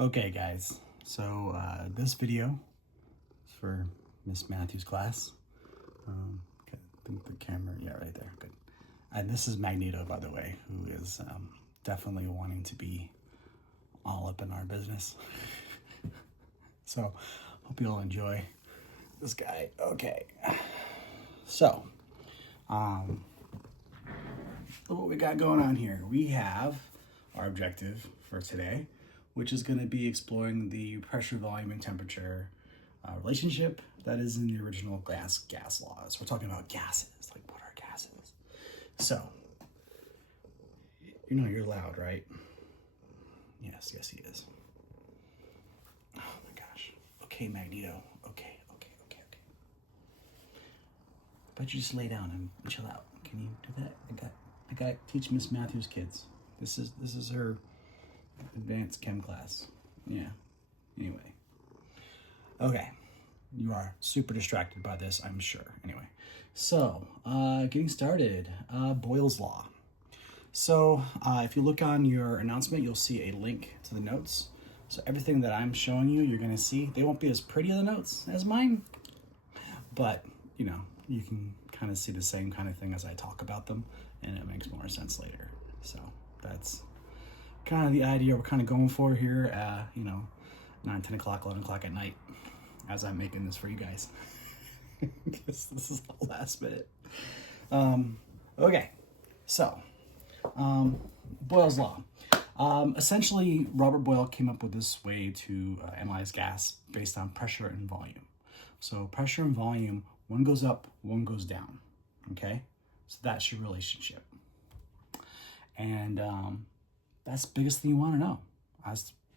Okay, guys, so this video is for Miss Matthews' class. Okay, I think the camera, yeah, right there, good. And this is Magneto, by the way, who is definitely wanting to be all up in our business. So, hope you all enjoy this guy. Okay, so, what we got going on here? We have our objective for today, which is going to be exploring the pressure, volume, and temperature relationship that is in the original gas laws. We're talking about gases, like what are gases? So, you know you're loud, right? Yes, he is. Oh my gosh. Okay, Magneto. Okay. But you just lay down and chill out. Can you do that? I got teach Miss Matthews kids. This is her advanced chem class. Yeah. Anyway. Okay. You are super distracted by this, I'm sure. Anyway. So, getting started. Boyle's Law. So, if you look on your announcement, you'll see a link to the notes. So everything that I'm showing you, you're going to see. They won't be as pretty, the notes, as mine. But, you know, you can kind of see the same kind of thing as I talk about them. And it makes more sense later. So that's kind of the idea we're kind of going for here, 9, 10 o'clock, 11 o'clock at night as I'm making this for you guys. Because this is the last minute. Okay, so Boyle's Law. Essentially, Robert Boyle came up with this way to analyze gas based on pressure and volume. So pressure and volume, one goes up, one goes down, okay? So that's your relationship. And that's the biggest thing you want to know.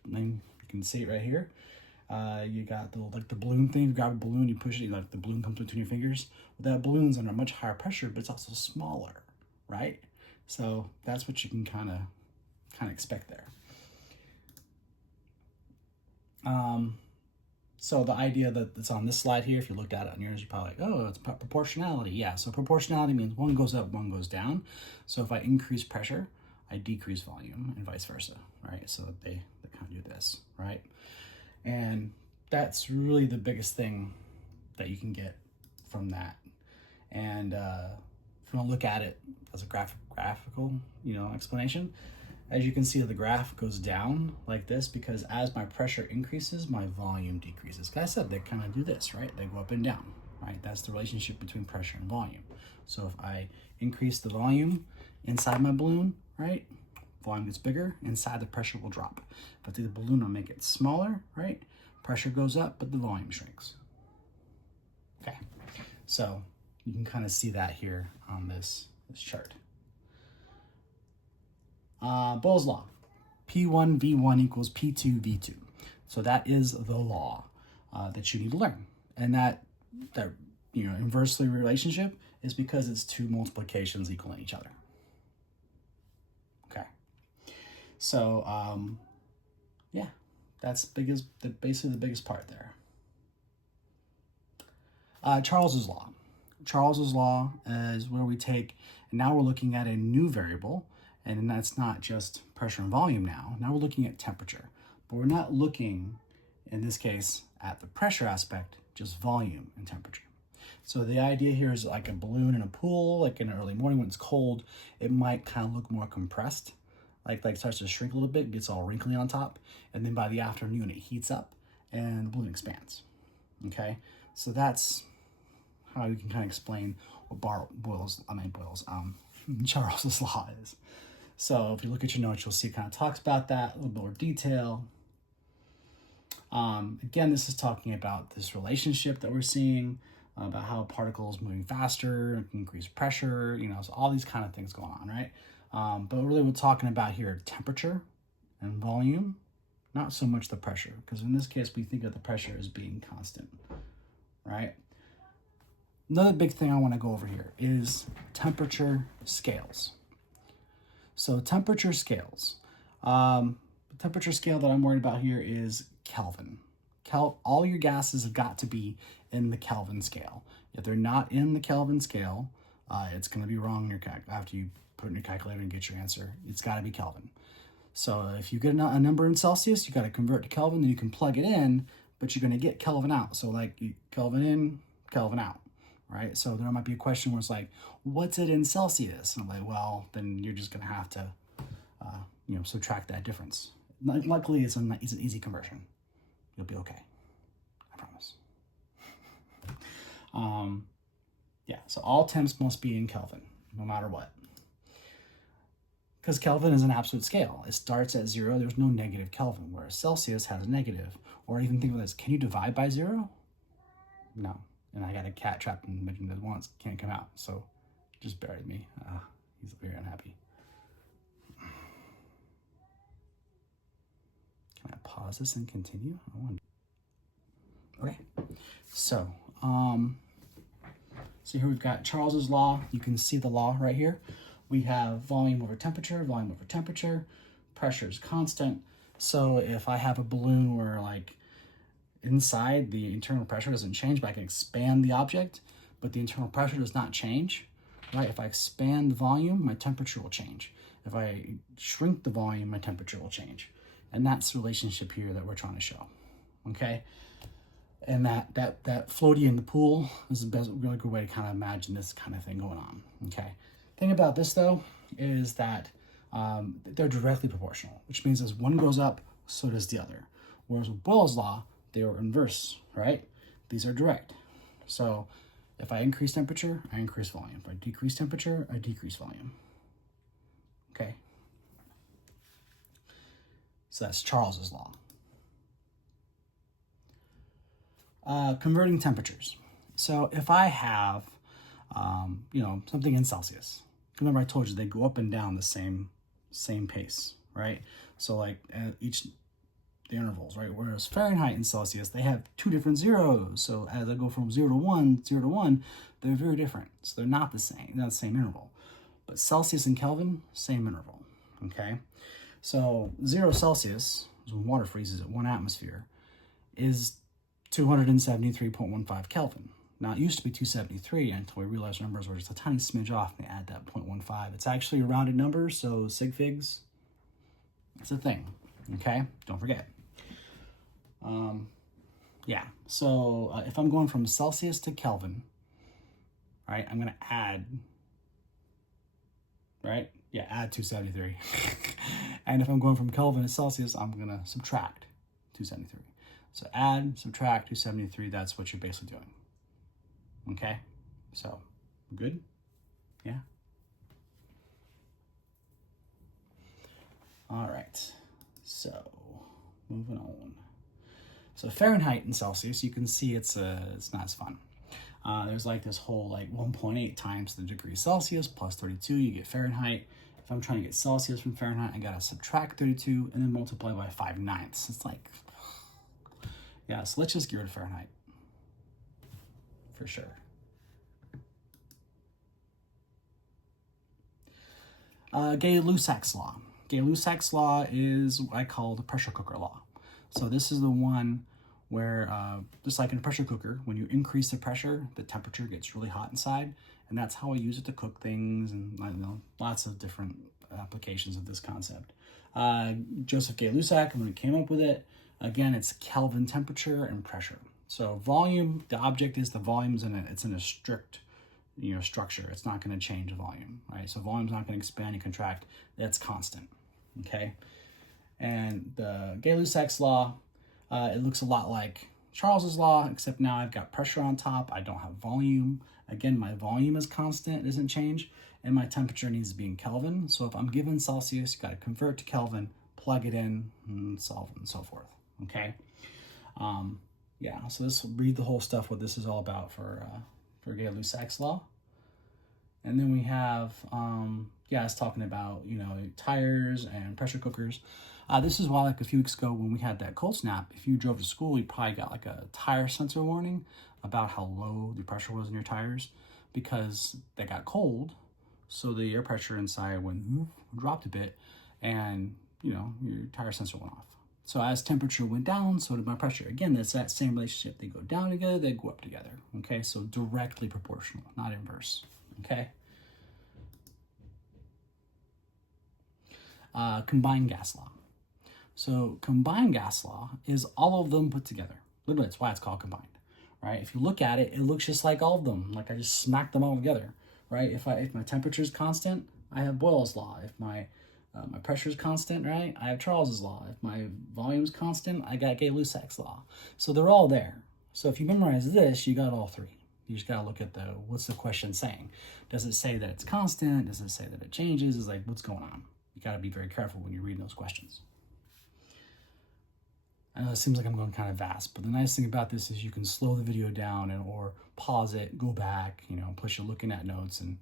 You can see it right here. You got the balloon thing. You grab a balloon, you push it, like the balloon comes between your fingers. Well, that balloon's under much higher pressure, but it's also smaller, right? So that's what you can kind of expect there. So the idea that's on this slide here, if you looked at it on yours, you're probably like, oh, it's proportionality. Yeah, so proportionality means one goes up, one goes down. So if I increase pressure, I decrease volume and vice versa, right? So they kind of do this, right? And that's really the biggest thing that you can get from that. And if you want to look at it as a graphical, explanation, as you can see, the graph goes down like this because as my pressure increases, my volume decreases. Like I said, they kind of do this, right? They go up and down, right? That's the relationship between pressure and volume. So if I increase the volume inside my balloon, right? Volume gets bigger, inside the pressure will drop. But the balloon will make it smaller, right? Pressure goes up, but the volume shrinks. Okay, so you can kind of see that here on this chart. Boyle's Law, P1 V1 equals P2 V2. So that is the law that you need to learn. And that inversely relationship is because it's two multiplications equaling each other. Okay. So, yeah, that's basically the biggest part there. Charles's Law. Charles's Law is where we take, and now we're looking at a new variable. And that's not just pressure and volume now. Now we're looking at temperature. But we're not looking, in this case, at the pressure aspect, just volume and temperature. So the idea here is like a balloon in a pool, like in the early morning when it's cold, it might kind of look more compressed. Like it starts to shrink a little bit, gets all wrinkly on top. And then by the afternoon, it heats up and the balloon expands. Okay? So that's how you can kind of explain what Charles's Law is. So if you look at your notes, you'll see it kind of talks about that, a little more detail. Again, this is talking about this relationship that we're seeing, about how particles moving faster, increase pressure, so all these kind of things going on, right? But really we're talking about here temperature and volume, not so much the pressure, because in this case, we think of the pressure as being constant, right? Another big thing I want to go over here is temperature scales. So temperature scales. The temperature scale that I'm worried about here is Kelvin. All your gases have got to be in the Kelvin scale. If they're not in the Kelvin scale, it's going to be wrong in your after you put in your calculator and get your answer. It's got to be Kelvin. So if you get a number in Celsius, you got to convert to Kelvin, then you can plug it in, but you're going to get Kelvin out. So like Kelvin in, Kelvin out, right? So there might be a question where it's like, what's it in Celsius? And I'm like, well, then you're just going to have to, subtract that difference. Luckily, it's an easy conversion. You'll be okay. I promise. Yeah, so all temps must be in Kelvin, no matter what. Because Kelvin is an absolute scale. It starts at 0. There's no negative Kelvin, whereas Celsius has a negative. Or even think of this, can you divide by 0? No. And I got a cat trapped in the bedroom that once can't come out, so just buried me. He's very unhappy. Can I pause this and continue? Okay, so here we've got Charles's law. You can see the law right here. We have volume over temperature, pressure is constant. So if I have a balloon where like inside the internal pressure doesn't change, but I can expand the object, but the internal pressure does not change, right? If I expand the volume, my temperature will change. If I shrink the volume, my temperature will change. And that's the relationship here that we're trying to show, okay? And that floaty in the pool is the best, really good way to kind of imagine this kind of thing going on, okay? Thing about this though is that they're directly proportional, which means as one goes up, so does the other. Whereas with Boyle's law, they are inverse, right? These are direct. So if I increase temperature, I increase volume. If I decrease temperature, I decrease volume. Okay. So that's Charles's law. Converting temperatures. So if I have, something in Celsius, remember I told you they go up and down the same pace, right? So like the intervals, right? Whereas Fahrenheit and Celsius, they have two different zeros. So as I go from 0 to 1, they're very different. So they're not the same interval. But Celsius and Kelvin, same interval, okay? So 0 Celsius, when water freezes at 1 atmosphere, is 273.15 Kelvin. Now, it used to be 273 until we realized numbers were just a tiny smidge off and they add that 0.15. It's actually a rounded number, so sig figs, it's a thing, okay? Don't forget. So if I'm going from Celsius to Kelvin, right, I'm going to add, right? Yeah, add 273. And if I'm going from Kelvin to Celsius, I'm going to subtract 273. So add, subtract 273, that's what you're basically doing. Okay, so good? Yeah? All right, so moving on. So Fahrenheit and Celsius, you can see it's not as fun. There's like this whole 1.8 times the degree Celsius plus 32, you get Fahrenheit. If I'm trying to get Celsius from Fahrenheit, I gotta subtract 32 and then multiply by 5/9. It's like, yeah, so let's just get rid of Fahrenheit. For sure. Gay-Lussac's law. Gay-Lussac's law is what I call the pressure cooker law. So this is the one where, just like in a pressure cooker, when you increase the pressure, the temperature gets really hot inside, and that's how I use it to cook things, and lots of different applications of this concept. Joseph Gay-Lussac, when he came up with it, again, it's Kelvin temperature and pressure. So volume, the object is the volume's it's in a strict structure. It's not going to change the volume, right? So volume's not going to expand and contract. That's constant, okay? And the Gay-Lussac's law, it looks a lot like Charles's law, except now I've got pressure on top. I don't have volume. Again, my volume is constant. It doesn't change. And my temperature needs to be in Kelvin. So if I'm given Celsius, you got to convert to Kelvin, plug it in, and solve it, and so forth, okay? So read the whole stuff, what this is all about for Gay-Lussac's law. And then we have, it's talking about, tires and pressure cookers. This is why, a few weeks ago when we had that cold snap, if you drove to school, you probably got a tire sensor warning about how low the pressure was in your tires because they got cold. So the air pressure inside dropped a bit and, your tire sensor went off. So as temperature went down, so did my pressure. Again, it's that same relationship. They go down together, they go up together. Okay, so directly proportional, not inverse. Okay. combined gas law. So combined gas law is all of them put together. Literally, that's why it's called combined, right? If you look at it, it looks just like all of them. Like I just smacked them all together, right? If my temperature is constant, I have Boyle's law. If my pressure is constant, right, I have Charles's law. If my volume is constant, I got Gay-Lussac's law. So they're all there. So if you memorize this, you got all three. You just got to look at what's the question saying. Does it say that it's constant? Does it say that it changes? It's like, what's going on? You got to be very careful when you're reading those questions. I know it seems like I'm going kind of fast, but the nice thing about this is you can slow the video down or pause it, go back, plus you're looking at notes. And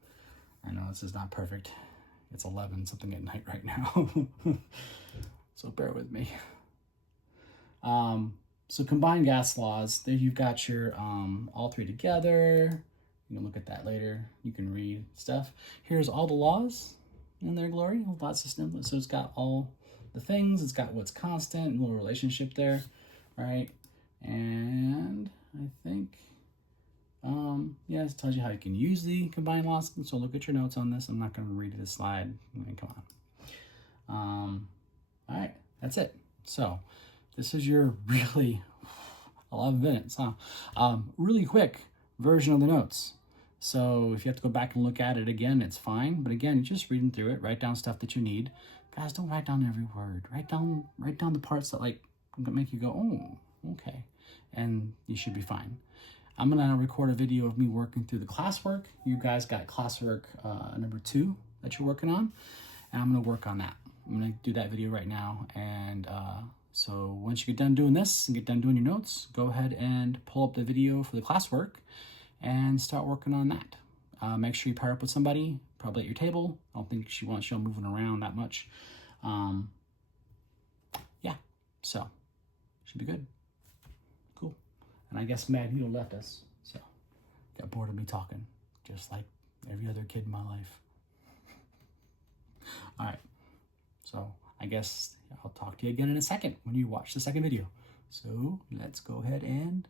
I know this is not perfect. It's 11 something at night right now. So bear with me. So combined gas laws, there you've got your all three together. You can look at that later. You can read stuff. Here's all the laws in their glory, lots of symbols. So it's got all the things, it's got what's constant, a little relationship there, right? And I think, yeah, it tells you how you can use the combined laws. So look at your notes on this. I'm not going to read this slide. I mean, come on. All right, that's it. So this is your really 11 minutes, huh? Really quick version of the notes. So if you have to go back and look at it again, it's fine. But again, you're just reading through it. Write down stuff that you need. Guys, don't write down every word. Write down the parts that like make you go, oh, okay. And you should be fine. I'm gonna record a video of me working through the classwork. You guys got classwork number 2 that you're working on. And I'm gonna work on that. I'm gonna do that video right now. And so once you get done doing this and get done doing your notes, go ahead and pull up the video for the classwork and start working on that. Make sure you pair up with somebody, probably at your table. I don't think she wants you moving around that much. Yeah, so should be good. Cool. And I guess Magneto left us, so got bored of me talking, just like every other kid in my life. All right, so I guess I'll talk to you again in a second when you watch the second video. So let's go ahead and